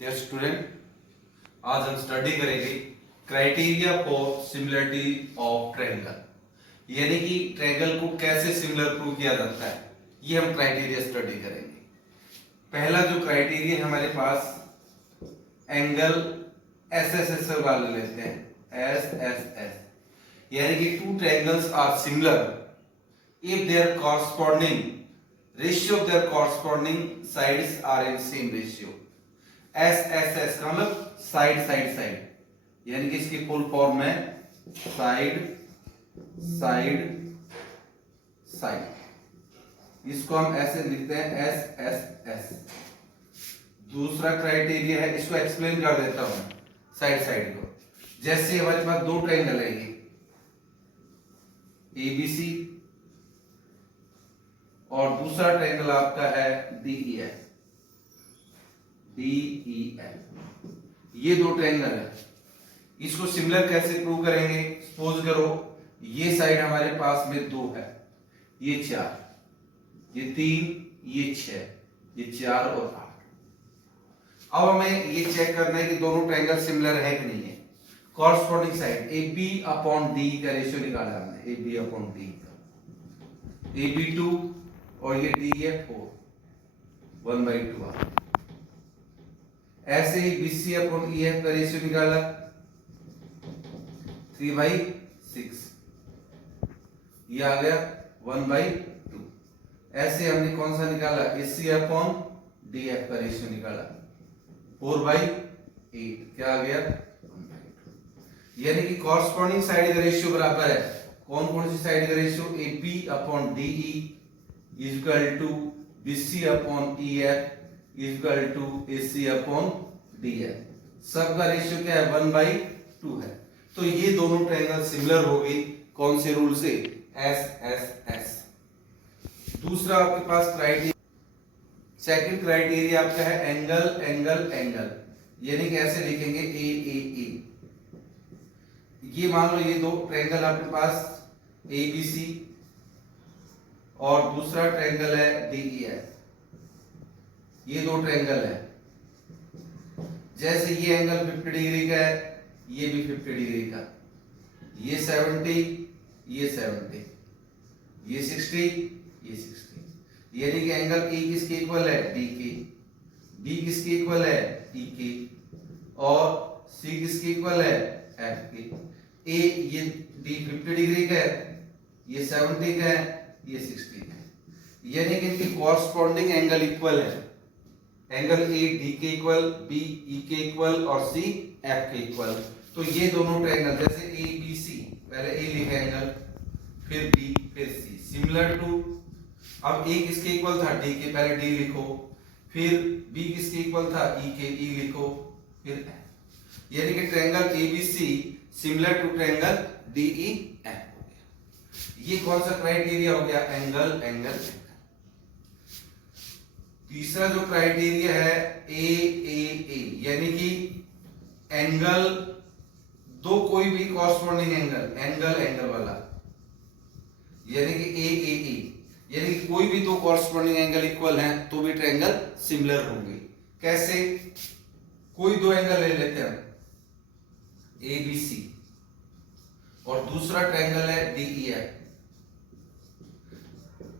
Dear student, आज हम study करेंगे criteria for similarity of triangle, यानी कि ट्रायंगल को कैसे सिमिलर प्रूव किया जाता है। ये हम क्राइटेरिया स्टडी करेंगे। पहला जो क्राइटेरिया है हमारे पास, एंगल एस वाले लेते हैं, एस, यानी कि two triangles are similar if their corresponding ratio of their corresponding sides are in same ratio। S का मतलब साइड साइड साइड, यानी कि इसकी फुल फॉर्म है साइड साइड साइड। इसको हम ऐसे लिखते हैं एस। दूसरा क्राइटेरिया है, इसको एक्सप्लेन कर देता हूं साइड साइड को। जैसे हमारे पास दो ट्रायंगल है, ये ABC और दूसरा ट्रायंगल आपका है DEF। ये दो ट्रायंगल है, इसको सिमिलर कैसे प्रूव करेंगे। सपोज करो ये साइड हमारे पास में 2 है, ये 4, ये 3, ये 6, ये 4 और 8। अब हमें ये चेक करना है कि दोनों ट्रायंगल सिमिलर है कि नहीं है। Corresponding side AB upon D का रेशियो निकाला हमने, AB अपॉन D का, AB 2 और ये DEF 4, 1/2। ऐसे ही BC अपॉन EF का रेशियो निकाला 3/6, ये आ गया 1/2। ऐसे हमने कौन सा निकाला, AC अपॉन DF का रेशियो निकाला 4/8, क्या आ गया 1/2। यानी कि कॉरस्पॉन्डिंग साइड का रेशियो बराबर है, कौन कौन सी साइड का ratio, AB upon DE equal to BC upon EF equal to AC upon DF। सबका रेशियो क्या है, 1/2 है। तो ये दोनों ट्रायंगल सिमिलर हो गई, कौन से रूल से, S। दूसरा आपके पास क्राइटेरिया, सेकंड क्राइटेरिया आपका है एंगल, यानी कि ऐसे लिखेंगे AAA। ये मान लो ये दो ट्रायंगल आपके पास ABC और दूसरा ट्रायंगल है DEF। ये दो ट्रायंगल है, जैसे ये एंगल 50 डिग्री का है, ये भी 50 डिग्री का, ये 70, ये 70, ये 60, ये 60। यानी कि एंगल A किसके इक्वल है, DK, B किसके इक्वल है, EK, और C किसके इक्वल है, FK। A ये D 50 डिग्री का है, ये 70 का है, ये 60 का है। यानी कि इनकी कॉरस्पॉन्डिंग एंगल इक्वल है। एंगल A D के इक्वल, B E के इक्वल और C F के इक्वल। तो ये दोनों ट्रायंगल, जैसे ABC, पहले A लिखे एंगल, फिर B, फिर C, सिमिलर टू। अब A किसके इक्वल था, D के, पहले D लिखो, फिर B किसके इक्वल था, E के, E लिखो, फिर F। यानी कि triangle ABC similar to triangle DEF हो गया। ये कौन सा क्राइटेरिया हो गया, एंगल। तीसरा जो क्राइटेरिया है AAA, यानी कि एंगल दो, कोई भी कॉरस्पॉन्डिंग एंगल वाला, यानी कि AAA, यानी कि कोई भी दो कॉरस्पॉन्डिंग एंगल इक्वल हैं तो भी ट्रायंगल सिमिलर होंगे। कैसे, कोई दो एंगल ले लेते हैं ABC और दूसरा ट्रायंगल है DEF।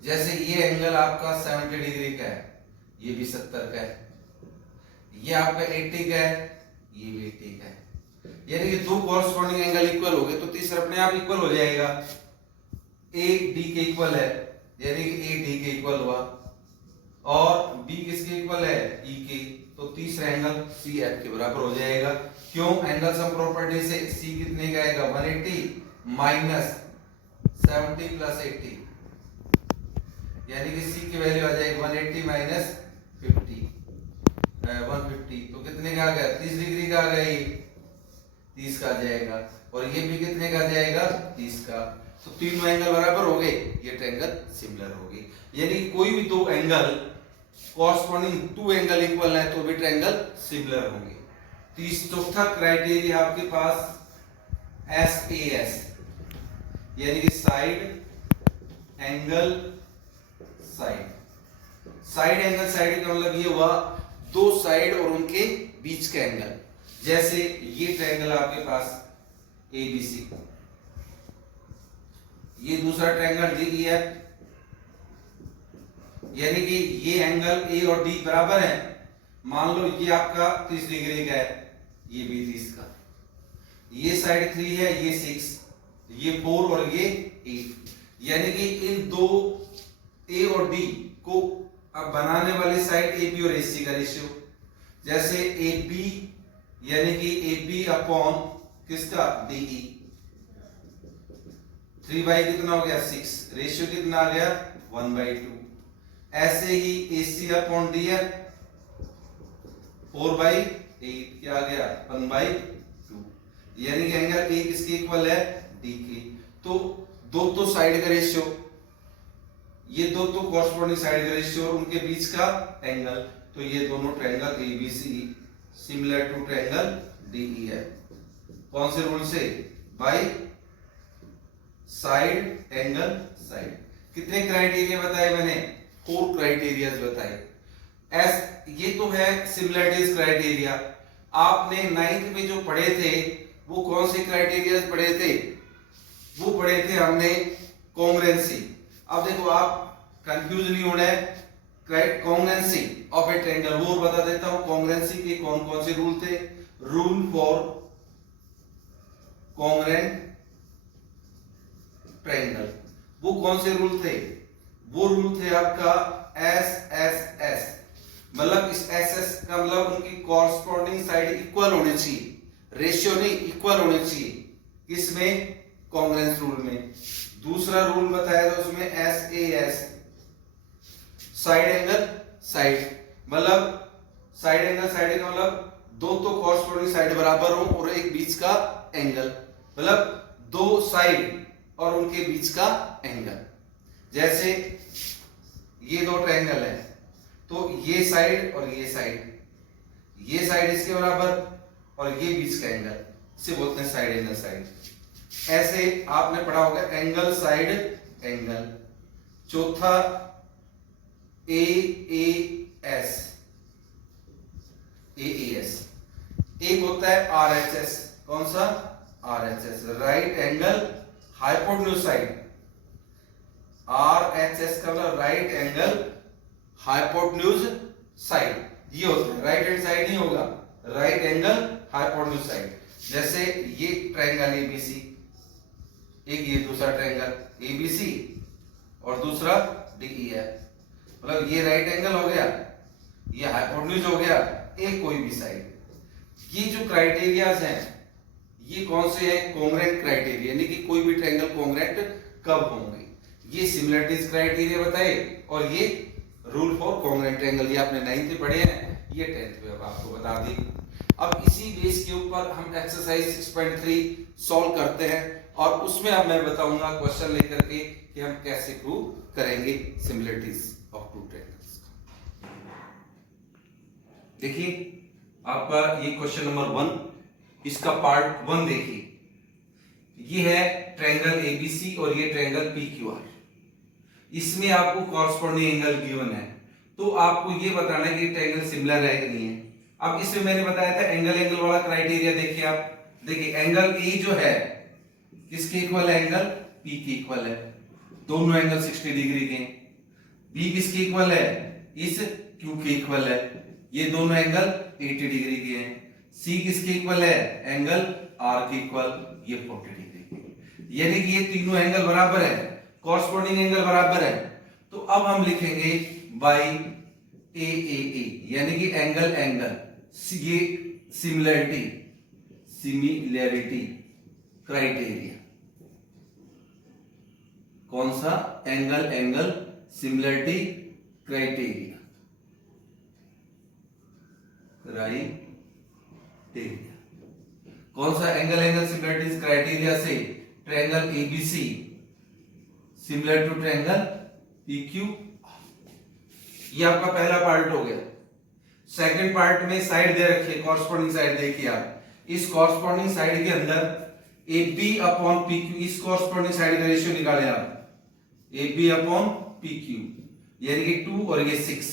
जैसे ये एंगल आपका 70 डिग्री का है, ये भी 70 का है, ये आपका 80 का है, ये भी 80 का है। यानी कि दो कॉरस्पॉन्डिंग एंगल इक्वल हो गए तो तीसरा अपने आप इक्वल हो जाएगा। A D के इक्वल है, यानी कि A D के इक्वल हुआ, और B किसके इक्वल है, E के, तो तीसरा एंगल C F के बराबर हो जाएगा। क्यों, एंगल सम प्रॉपर्टी से C कितने का आएगा, 180 माइनस 70 प्लस 80, यानी कि C की वैल्यू आ जाएगी 180 माइनस 150, तो कितने का आ गया, 30 डिग्री का आ गया, ये 30 का आ जाएगा, और ये भी कितने का आ जाएगा, 30 का। तो तीनों एंगल बराबर हो गए, ये ट्रायंगल सिमिलर हो गई। यानी कि कोई भी दो angle corresponding to angle equal है तो भी ट्रायंगल सिमिलर होंगे। चौथा क्राइटेरिया आपके पास SAS, यानी कि side angle side. Side angle side का मतलब ये हुआ दो साइड और उनके बीच का एंगल। जैसे ये ट्रायंगल आपके पास ABC, ये दूसरा ट्रायंगल DEF, यानी कि ये एंगल A और D बराबर है। मान लो ये आपका 30 डिग्री का है, ये भी 30 का, ये साइड 3 है, ये 6, ये 4 और ये 8, यानी कि इन दो A और D को अब बनाने वाली साइड AB और AC का रेशियो। जैसे AB यानी कि AB अपॉन किसका DE, 3 कितना हो गया 6, रेशियो कितना आ गया 1/2। ऐसे ही AC अपॉन DF 4/8, क्या आ गया 1/2, यानी कि एंगल A किसके इक्वल है D के। तो दो साइड का रेशियो, ये दो कॉरस्पॉन्डिंग साइड का रेशियो और उनके बीच का एंगल। तो ये दोनों triangle ABC similar to triangle DEF, कौन से रूल से, बाय साइड एंगल साइड। कितने क्राइटेरिया बताए मैंने, 4 क्राइटेरिया बताए। ये तो है सिमिलरिटीज क्राइटेरिया। आपने 9th में जो पढ़े थे वो कौन से क्राइटेरिया पढ़े थे, वो पढ़े थे हमने कॉन्ग्रुएंसी। अब देखो आप कंफ्यूज नहीं होना है, कॉन्ग्रुएंसी ऑफ ए ट्रायंगल वो बता देता हूं। कॉन्ग्रुएंसी के कौन कौन से रूल थे, रूल फॉर कॉन्ग्रुएंट ट्रायंगल, वो कौन से रूल थे, वो रूल थे आपका SSS, मतलब इस SS का मतलब उनकी कॉरस्पॉन्डिंग साइड इक्वल होनी चाहिए, रेशियो नहीं इक्वल होनी चाहिए। इसमें कॉन्ग्रुएंस रूल में। दूसरा रूल बताया था उसमें SAS, साइड एंगल साइड, मतलब साइड एंगल साइड का मतलब दो तो कॉरस्पॉन्डिंग साइड बराबर हो और एक बीच का एंगल, मतलब दो साइड और उनके बीच का एंगल। जैसे ये दो ट्रायंगल है, तो ये साइड और ये साइड इसके बराबर और ये बीच का एंगल, इसे बोलते हैं साइड एंगल साइड। ऐसे आपने पढ़ा होगा एंगल साइड एंगल। चौथा AAS, एक होता है RHS, कौन सा RHS, right angle hypotenuse side. RHS का मतलब राइट एंगल हाइपोटेन्यूज साइड, ये होता है, राइट हैंड साइड नहीं होगा, राइट एंगल हाइपोटेन्यूज साइड। जैसे ये ट्रायंगल ABC, एक ये दूसरा ट्रायंगल ABC और दूसरा DEF, मतलब ये राइट एंगल हो गया, ये हाइपोटेन्यूज हो गया, एक कोई भी साइड। ये जो क्राइटेरियाज हैं ये कौन से हैं, कॉन्ग्रुएंट क्राइटेरिया, यानी कि कोई भी ट्रायंगल कॉन्ग्रुएंट कब होंगे। ये सिमिलरिटीज क्राइटेरिया बताए और ये रूल फॉर कॉन्ग्रुएंट ट्रायंगल, ये आपने 9th में पढ़े हैं, ये 10th में अब आपको बता दी। अब इसी बेस के ऊपर हम एक्सरसाइज 6.3 सॉल्व करते हैं और उसमें अब मैं बताऊंगा क्वेश्चन लेकर के कि हम कैसे प्रूव करेंगे सिमिलरिटीज ऑफ टू ट्रायंगल्स। देखिए आपका ये क्वेश्चन नंबर 1, इसका पार्ट 1 देखिए। ये है ट्रायंगल ABC और ये ट्रायंगल PQR। इसमें आपको कॉरस्पॉन्डिंग एंगल गिवन है, तो आपको ये बताना है कि ट्रायंगल सिमिलर है कि नहीं है। अब इसमें मैंने बताया था एंगल वाला क्राइटेरिया। देखिए आप, देखिए एंगल A जो है किसके इक्वल है, एंगल P के इक्वल है, दोनों एंगल 60 डिग्री के। B किसके इक्वल है, इस Q के इक्वल है, ये दोनों एंगल 80 डिग्री के हैं। C किसके इक्वल है, एंगल R के इक्वल, ये 40 डिग्री के, यानी कि ये तीनों एंगल बराबर है, कॉरस्पॉन्डिंग एंगल बराबर है। तो अब हम लिखेंगे बाय AAA, यानी कि एंगल ये सिमिलैरिटी क्राइटेरिया। कौन सा, एंगल सिमिलैरिटी क्राइटेरिया कौन सा, एंगल सिमिलैरिटी क्राइटेरिया से triangle ABC similar to triangle PQ। ये आपका पहला पार्ट हो गया। सेकंड पार्ट में साइड दे रखी है, कॉरस्पॉन्डिंग साइड देखिए आप, इस कॉरस्पॉन्डिंग साइड के अंदर AB अपॉन PQ, इस कॉरस्पॉन्डिंग साइड का रेशियो निकालें आप, AB अपॉन PQ, यानी कि 2 और ये 6,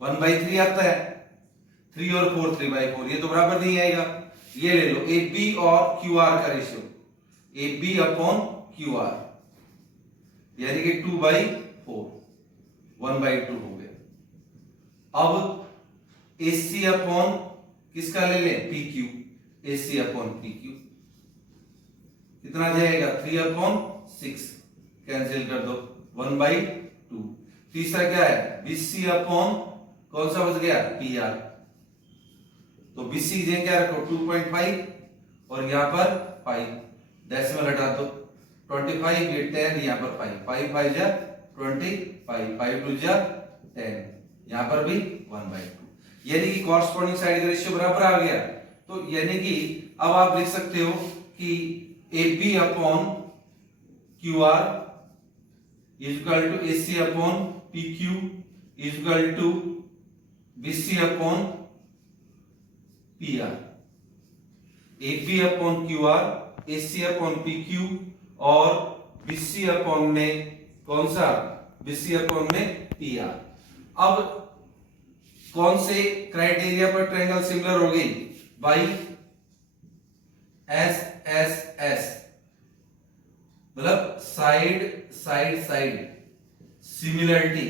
1/3 आता है। 3 और 4 3/4, ये तो बराबर नहीं आएगा। ये ले लो ए बी और क्यू आर का ratio, A B upon Q R, यानी कि 2/4, 1/2 हो गया। अब AC अपॉन किसका ले लें, PQ, AC अपॉन PQ कितना आ जाएगा, 3/6, कैंसिल कर दो, 1/2। तीसरा क्या है, BC अपॉन कौन सा बच गया, PR, तो BC की जगह क्या रखो 2.5 और यहां पर 5, डेसिमल हटा दो, 25 ये 10, यहां पर 5, 5 5 जा 25, 5 2 जा 10, यहां पर भी 1/2, यानी कि कॉरस्पॉन्डिंग साइड का रेशियो बराबर आ गया। तो यानी कि अब आप लिख सकते हो कि AB upon QR is equal to AC upon PQ is equal to BC upon PR, AB upon QR, AC upon PQ और BC अपॉन में कौन सा, BC अपॉन में PR। अब कौन से क्राइटेरिया पर ट्रायंगल सिमिलर हो गई, बाई SSS, मतलब side side side similarity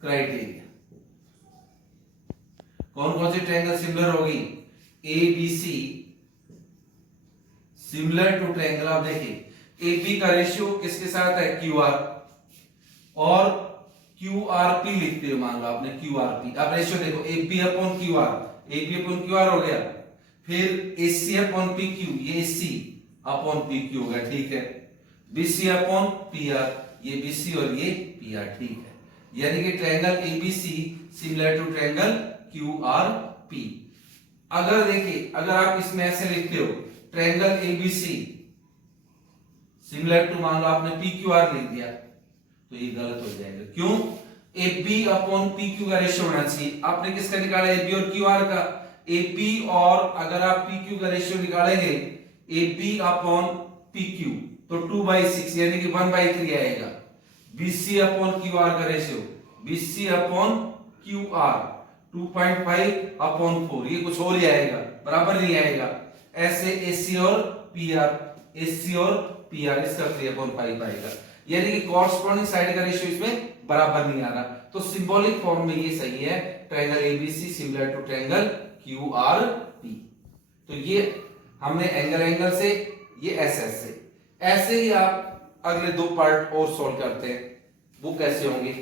criteria. कौन कौन से ट्रायंगल सिमिलर होगी, ABC सिमिलर टू ट्रायंगल, आप देखिए AB का रेशियो किसके साथ है, QR, और QRP लिखते हो, मान लो आपने QRP, अब रेशियो देखो AB upon QR, AB upon QR हो गया, फिर AC अपॉन PQ, ये AC अपॉन PQ हो गया, ठीक है, BC अपॉन PR, ये BC और ये PR, ठीक है, यानी कि triangle ABC similar to triangle QRP। अगर देखिए, अगर आप इसमें ऐसे लिखते हो ट्रायंगल ABC सिमिलर टू, मान लो आपने PQR लिख दिया, तो ये गलत हो जाएगा। क्यों, AB अपॉन PQ का रेशियो होना चाहिए। आपने किसका निकाला, AB और QR का, AB और अगर आप PQ का रेशियो निकालेंगे AB अपॉन PQ तो 2/6 यानी कि 1/3 आएगा। BC अपॉन QR का ratio, BC upon QR 2.5 upon 4, ये कुछ और ही आएगा, बराबर नहीं आएगा। ऐसे AC और PR, AC और PR इसका 3/5 आएगा, यानी कि कॉरस्पॉन्डिंग साइड का रेशियो इसमें बराबर नहीं आ रहा। तो सिंबॉलिक फॉर्म में ये सही है, triangle ABC similar to triangle QRP। तो ये हमने एंगल से, ये SS से। ऐसे ही आप अगले 2 पार्ट और सॉल्व करते हैं, वो कैसे होंगे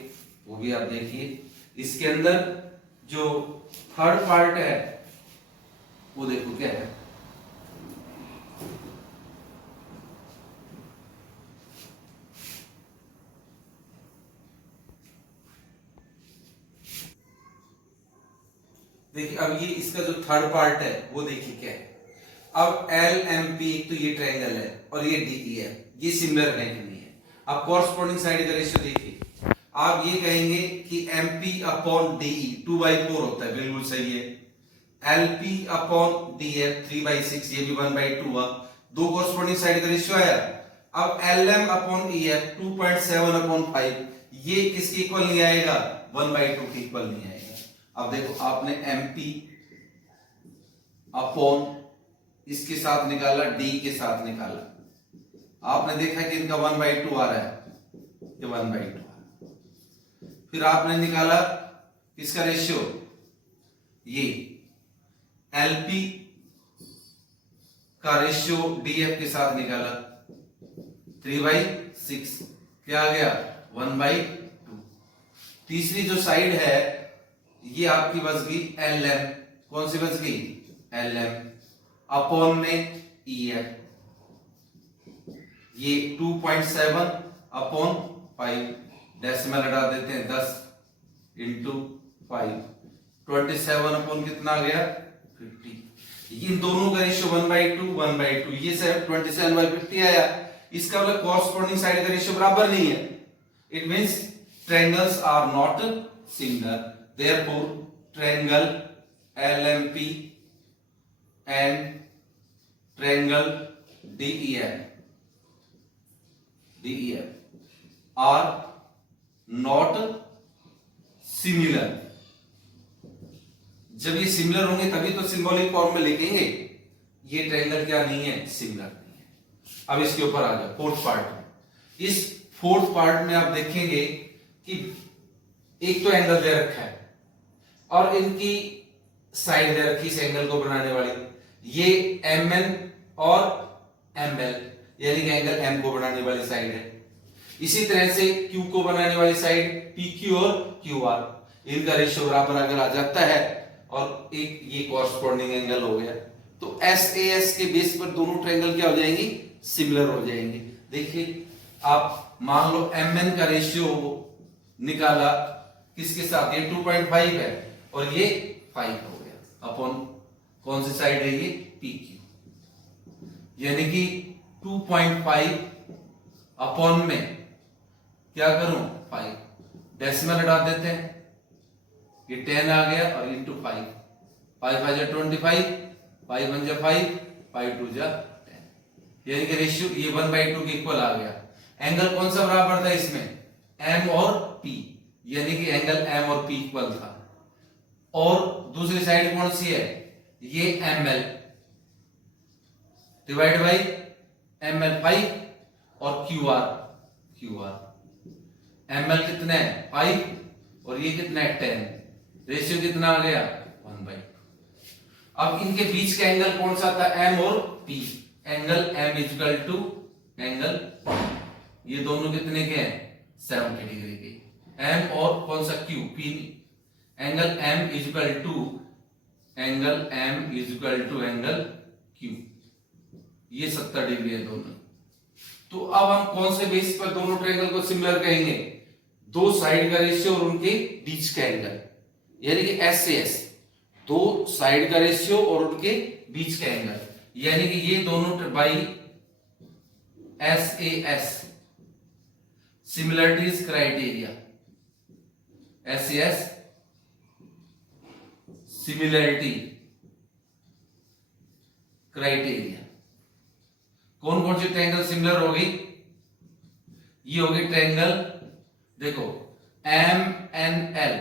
वो भी आप देखिए। इसके अंदर जो थर्ड पार्ट है वो देखो क्या है, देखिए। अब ये इसका जो थर्ड पार्ट है वो देखिए क्या है। अब LMP, तो ये ट्रायंगल है और ये DE है, ये सिमिलर है कि नहीं है। अब कॉरस्पॉन्डिंग साइड का रेशियो देखिए, आप ये कहेंगे कि MP अपॉन DE 2/4 होता है, बिल्कुल सही है। LP अपॉन DF 3/6, ये भी 1/2 हुआ, दो कॉरस्पॉन्डिंग साइड का रेशियो आया। अब LM अपॉन EF 2.7 अपॉन 5, ये किसके इक्वल नहीं आएगा, 1/2 के इक्वल नहीं आएगा। अब देखो, आपने MP अपॉन इसके साथ निकाला, D के साथ निकाला, आपने देखा कि इनका 1/2 आ रहा है, ये 1/2 आ रहा है। फिर आपने निकाला किसका रेशियो, ये LP का रेशियो DF के साथ निकाला, 3/6, क्या आ गया, 1/2। तीसरी जो साइड है ये आपकी बच गई LM, कौन सी बच गई, LM अपॉन में EF, ये 2.7 अपॉन 5, डेसिमल हटा देते हैं, 10 इंटू 5, 27 अपॉन कितना आ गया, 50। इन दोनों का रेशियो 1/2 1/2, ये सब 27/50 आया। इसका मतलब कॉरस्पॉन्डिंग साइड का रेशियो बराबर नहीं है। It means triangles are not similar, therefore triangle LMP and triangle DEF are not similar जब ये सिमिलर होंगे तभी तो सिंबॉलिक फॉर्म में लिखेंगे। ये ट्रायंगल क्या नहीं है, सिमिलर नहीं है। अब इसके ऊपर आ जाओ फोर्थ पार्ट में। इस फोर्थ पार्ट में आप देखेंगे कि एक तो एंगल दे रखा है और इनकी साइड दे रखी इस एंगल को बनाने वाली, ये MN और ML यानी कि एंगल M को बनाने वाली साइड है। इसी तरह से Q को बनाने वाली साइड PQ और QR, इनका रेशियो बराबर अगर आ जाता है और एक ये कॉरस्पॉन्डिंग एंगल हो गया, तो SAS के बेस पर दोनों ट्रायंगल क्या हो जाएंगी, सिमिलर हो जाएंगे। देखिए आप मान लो MN का रेशियो निकाला किसके साथ, ये 2.5 है और ये 5 हो गया अपॉन कौन सी साइड है, ये PQ, यानी कि 2.5 अपॉन में क्या करूं 5, डेसिमल हटा देते हैं, ये 10 आ गया और इंटू 5, 5 5 जा 25, 5 1 जा 5, 5 2 जा 10, यानी कि रेशियो ये 1/2 के इक्वल आ गया। एंगल कौन सा बराबर था इसमें, M और P, यानी कि एंगल M और P इक्वल था। और दूसरी साइड कौन सी है, ये ML डिवाइड बाई ML 5 और QR ML कितना है 5 और ये कितना है 10, रेशियो कितना आ गया 1/2। अब इनके बीच का एंगल कौन सा था, M और P, angle M equal to angle, ये दोनों कितने के हैं 70 डिग्री के। M और कौन सा Q, P, angle M equal to angle Q, ये 70 डिग्री है दोनों। तो अब हम कौन से बेस पर दोनों ट्रायंगल को सिमिलर कहेंगे, दो साइड का रेशियो और उनके बीच का एंगल, यानी कि SAS, दो साइड का रेशियो और उनके बीच का एंगल, यानी कि ये दोनों by SAS, similarities criteria, SAS similarity criteria. कौन कौन सी ट्रायंगल सिमिलर होगी, ये होगी ट्रायंगल, देखो MNL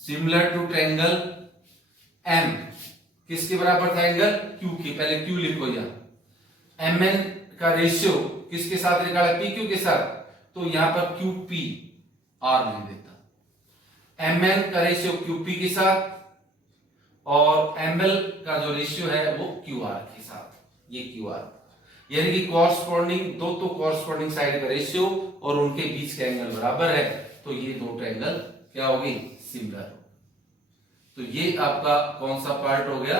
similar to triangle M, किसके बराबर था एंगल Q के, पहले Q लिखो यहां। MN का रेशियो किसके साथ निकाला, PQ के साथ, तो यहां पर QPR लिख देता। MN का रेशियो QP के साथ और ML का जो रेशियो है वो QR के साथ, ये QR, यानी कि कॉरस्पॉन्डिंग दो तो कॉरस्पॉन्डिंग साइड का रेशियो और उनके बीच का एंगल बराबर है, तो ये दो ट्रायंगल क्या होगी, सिमिलर। तो ये आपका कौन सा पार्ट हो गया,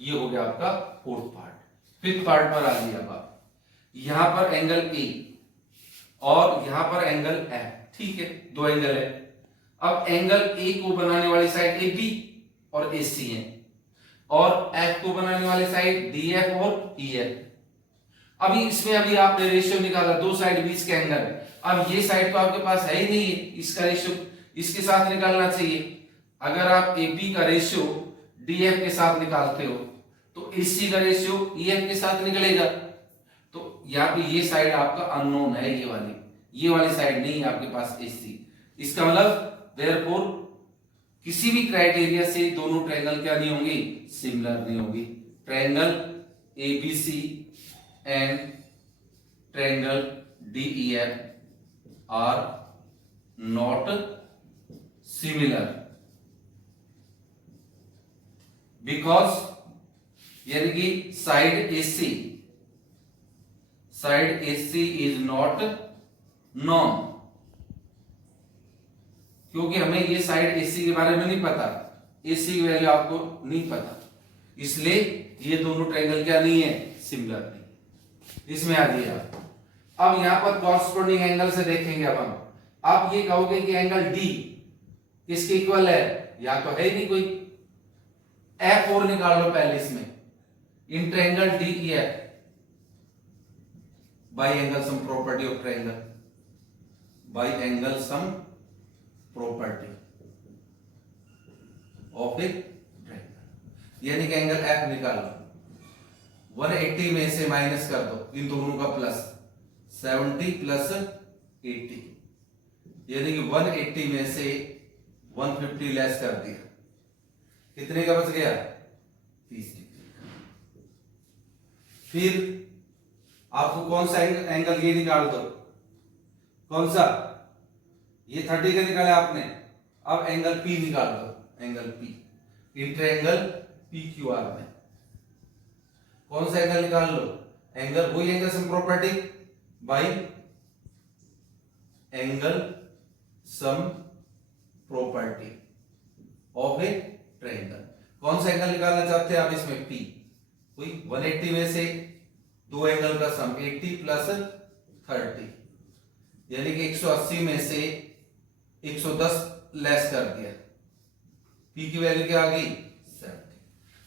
ये हो गया आपका फोर्थ पार्ट। फिफ्थ पार्ट पर आ गए अब आप, यहां पर एंगल A और यहां पर एंगल F, ठीक है, दो एंगल है। अब एंगल A को बनाने वाली साइड AB और AC है और F को बनाने वाली साइड DF और EF। अभी इसमें अभी आपने रेशियो निकाला, दो साइड बीच के एंगल, अब ये साइड तो आपके पास है ही नहीं है, इसका रेशियो इसके साथ निकालना चाहिए। अगर आप AB का रेशियो DF के साथ निकालते हो तो AC का रेशियो EF के साथ निकलेगा। तो यहाँ पे ये साइड आपका अननोन है, ये वाली साइड नहीं है आपके पास AC। इसका मतलब देयरफॉर किसी भी क्राइटेरिया से दोनों ट्रायंगल क्या नहीं होंगी, सिमिलर नहीं होगी। Triangle ABC and triangle DEF are not similar because, यानी कि side AC is not known, क्योंकि हमें ये साइड AC के बारे में नहीं पता, AC की वैल्यू आपको नहीं पता, इसलिए ये दोनों ट्रायंगल क्या नहीं है, सिमिलर नहीं। इसमें आ गया। अब यहां पर कॉरस्पॉन्डिंग एंगल से देखेंगे। अब हम आप ये कहोगे कि एंगल D किसके इक्वल है, या तो है ही नहीं कोई, F4 निकाल लो पहले इसमें, in triangle DEF by angle sum property of triangle, by angle sum property of A triangle, यानी कि एंगल F निकालो, 180 में से माइनस कर दो इन दोनों का प्लस, 70 प्लस 80, यानी कि 180 में से 150 लेस कर दिया, कितने का बच गया? 30 डिग्री। फिर आपको कौन सा एंगल ये निकाल दो, कौन सा? ये 30 का निकाला आपने, अब एंगल P निकाल दो, एंगल P इंट्राएंगल PQR में कौन सा एंगल निकाल लो? एंगल, वही angle sum property bye angle sum property of A triangle. कौन सा एंगल निकालना चाहते हैं आप इसमें? P। कोई 180 में से दो एंगल का सम 80 प्लस 30, यानी कि 180 में से 110 लेस कर दिया, P की वैल्यू क्या आ गई? 70।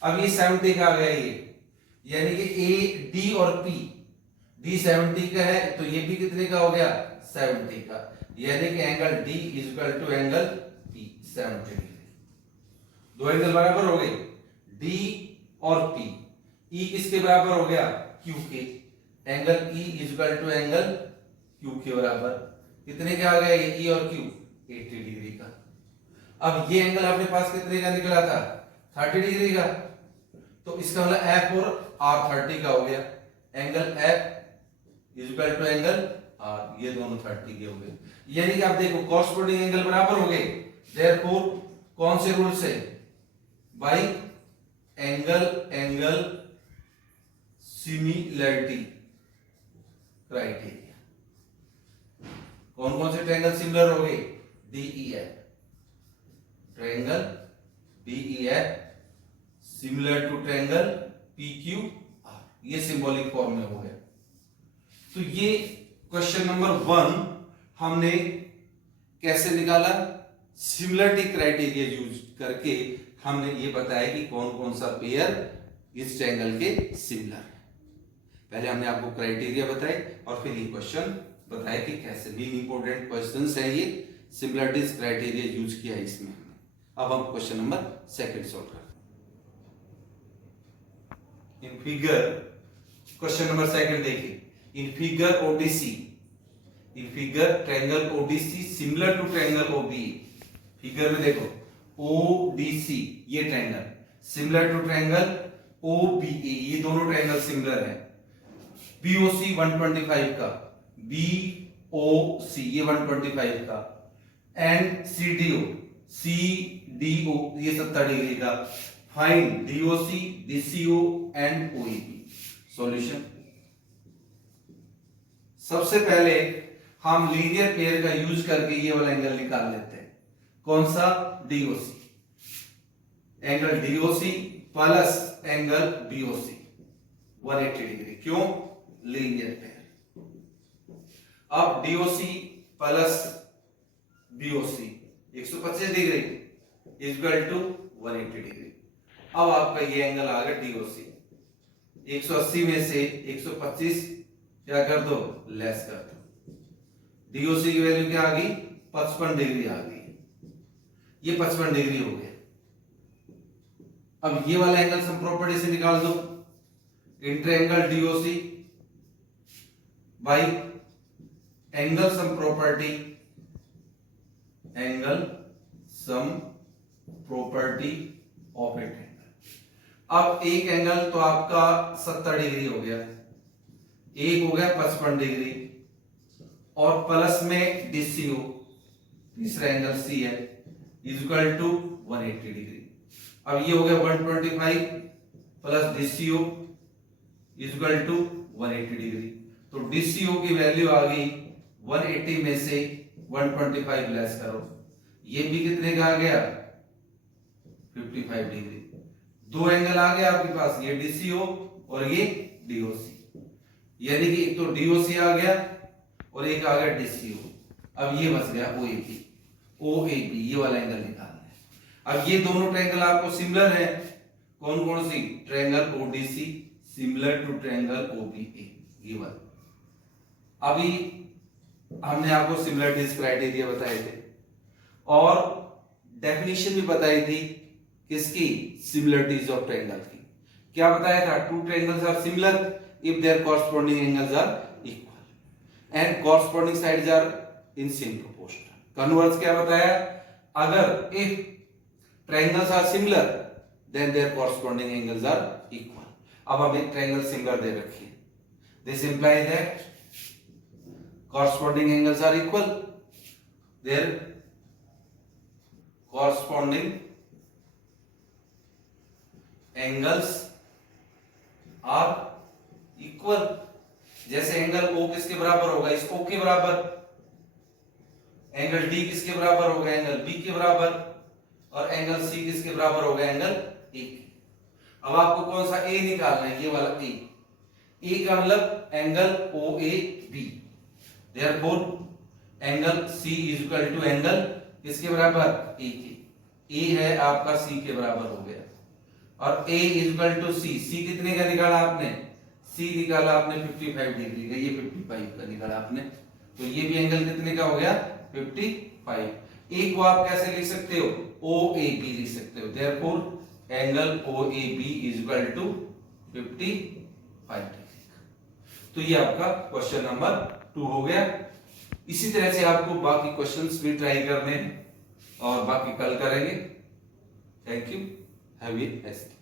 अब ये 70 का आ गया ये, यानी कि A, D और P, D 70 का है तो ये भी कितने का हो गया? 70 का, यानी कि angle D is equal to angle P 70 degree. दो एंगल बराबर हो गए, D और P। E किसके बराबर हो गया? Q के। Angle E is equal to angle Q के बराबर, कितने के आ गया ये E और Q? 80 डिग्री का। अब ये एंगल अपने पास कितने का निकला था? 30 डिग्री का, तो इसका मतलब F और R 30 का हो गया। Angle F is equal to angle R, ये दोनों 30 के हो गए, यानी कि आप देखो कॉरस्पॉन्डिंग एंगल बराबर हो गए। देयरफॉर कौन से रूल से? By angle similarity criteria. कौन कौन से ट्रायंगल सिमिलर हो गए? DEF, triangle DEF similar to triangle PQR, ये सिंबॉलिक फॉर्म में हो गया। तो ये क्वेश्चन नंबर 1 हमने कैसे निकाला? सिमिलरिटी क्राइटेरिया यूज करके हमने ये बताया कि कौन कौन सा पेयर इस ट्रायंगल के सिमिलर है। पहले हमने आपको क्राइटेरिया बताए और फिर ये क्वेश्चन बताया कि कैसे। मेन इंपॉर्टेंट क्वेश्चंस है ये, सिमिलरिटीज क्राइटेरिया यूज किया है इसमें हमने। अब हम क्वेश्चन नंबर 2 सॉल्व करते हैं। इन फिगर क्वेश्चन नंबर 2 देखिए, in figure ODC, in figure triangle ODC similar to triangle OBE। Figure में देखो ODC ये triangle similar to triangle OBE, ये दोनों ट्रायंगल सिमिलर है। BOC 125 का, BOC ये 125 का, एंड CDO ये 70 डिग्री का। Find DOC, DCO and OEB। Solution, सबसे पहले हम लीनियर पेयर का यूज करके ये वाला एंगल निकाल लेते हैं। कौन सा? DOC, angle DOC plus angle BOC 180 degree. क्यों? Linear pair. अब DOC plus BOC 125 degree equal to 180 degree. अब आपका ये एंगल आ गया DOC, 180 में से 125 क्या कर दो? लेस कर दो। DOC की वैल्यू क्या आ गई? 55 डिग्री आ गई, ये 55 डिग्री हो गया। अब ये वाला एंगल सम प्रॉपर्टी से निकाल दो, इंट्रायंगल DOC bye angle sum property, angle sum property of A triangle. अब एक एंगल तो आपका 70 डिग्री हो गया, एक हो गया 55 डिग्री, और प्लस में DCO तीसरा एंगल C है इज इक्वल टू 180 डिग्री। अब ये हो गया 125 plus DCO is equal to 180 degree. तो DCO की वैल्यू आ गई 180 में से 125 लेस करो, ये भी कितने का आ गया? 55 डिग्री। दो एंगल आ गया आपके पास, ये DCO और ये DOC, यानी कि एक तो DOC आ गया और एक आ गया DCO। अब ये बच गया OAB, ये वाला एंगल निकालना है। अब ये दोनों ट्रायंगल आपको सिमिलर है, कौन कौन सी? Triangle ODC similar to triangle OBA, ये वाला। अभी हमने आपको सिमिलरिटीज क्राइटेरिया बताए थे और डेफिनेशन भी बताई थी किसकी? सिमिलरिटीज ऑफ ट्रायंगल की। क्या बताया था? Two triangles are similar if their corresponding angles are equal and corresponding sides are in same proportion. Converse क्या बताया? अगर if triangles are similar then their corresponding angles are equal. अब हमें triangle similar दे रखी है, this implies that corresponding angles are equal, their corresponding angles are equal. जैसे angle O किसके बराबर होगा, इस O के बराबर, एंगल D किसके बराबर होगा, एंगल B के बराबर, और एंगल C किसके बराबर होगा, एंगल A के। अब आपको कौन सा A निकालना है, ये वाला A। A का मतलब angle OAB, therefore angle C is equal to angle किसके बराबर, A के। A है आपका C के बराबर हो गया, और A is equal to C। C कितने का निकाला आपने, C निकाला आपने 55 डिग्री का, ये 55 का निकाला आपने, तो ये भी एंगल कितने का हो गया, 55। A को आप कैसे लिख सकते हो, OAB लिख सकते हो, therefore angle OAB is equal to 55 degree. तो ये आपका क्वेश्चन नंबर 2 हो गया। इसी तरह से आपको बाकी क्वेश्चंस भी ट्राई करने हैं और बाकी कल करेंगे। Thank you, have a nice day.